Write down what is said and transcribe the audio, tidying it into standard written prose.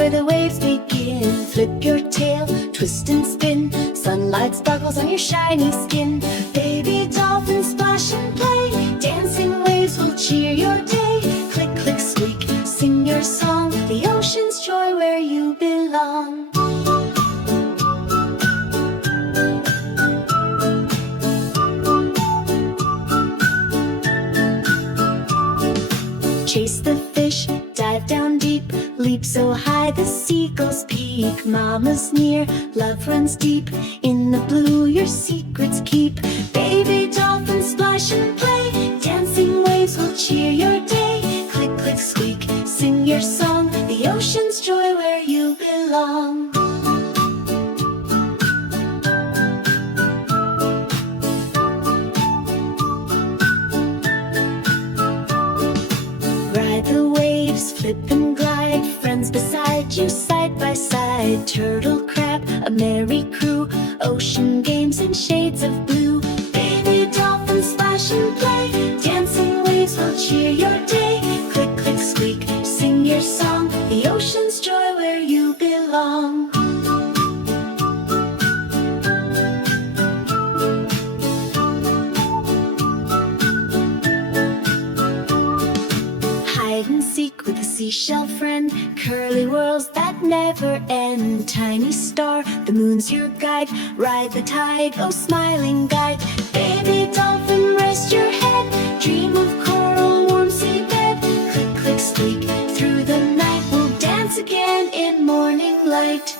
where the waves begin. Flip your tail, twist and spin. Sunlight sparkles on your shiny skin. Baby dolphins splash and play. Dancing waves will cheer your day. Click, click, squeak, sing your song. The ocean's joy where you belong. Chase the fish, dive down deep. Leap so high the seagulls peak. Mama's near, love runs deep. In the blue your secrets keep. Baby dolphins splash and play. Dancing waves will cheer your day. Click, click, squeak, sing your song. The ocean's joy where you belong. Ride the waves, flip and glide. Friends beside you, side by side. Turtle, crab, a merry crew. Ocean games in shades of blue. Baby dolphins splash and play. Dancing waves will cheer your day. Click, click, squeak, sing your song. The ocean's joy where you belong. Hide and seek with a seashell friend. Curly whirls that never end. Tiny star, the moon's your guide. Ride the tide, oh smiling guide. Baby dolphin, rest your head. Dream of coral, warm seabed. Click, click, squeak, through the night we'll dance again in morning light.